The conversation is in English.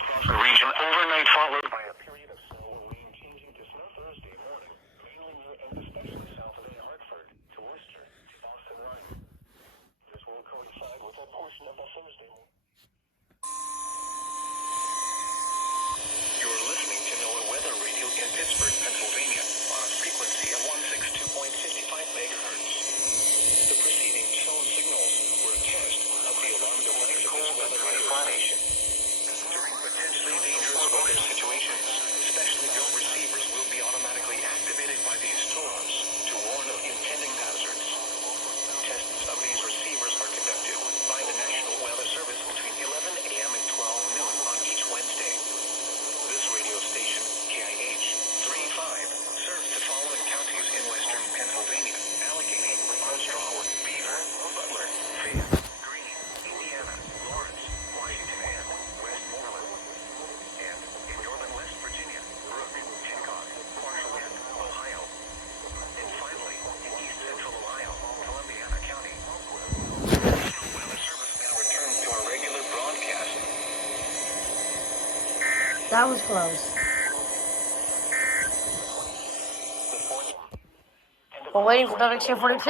across the region overnight, followed by a period of snow and rain changing to snow Thursday morning, mainly near and especially south of Hartford to Worcester to Boston line. This will coincide with a portion of the Thursday morning. You're listening to NOAA Weather Radio in Pittsburgh, Pennsylvania, on a frequency of 162.55 megahertz. The preceding tone signals were a test of the alarm device of this weather radio station. During potentially dangerous weather situations, specially built receivers will be automatically activated by these tones to warn of impending hazards. Tests of these receivers are conducted by the National Weather Service between 11 a.m. and 12 noon on each Wednesday. This radio station, KIH 35, serves the following counties in western Pennsylvania: Allegheny, Armstrong, Beaver, Butler, Fayette, Greene, Indiana, Lawrence, Washington, and Westmoreland. And in northern West Virginia, Brooke, Hancock, Marshall, and Ohio. And finally, in east central Ohio, Columbiana County. The National Weather Service now returns to our regular broadcast. That was close. We're waiting for WX42.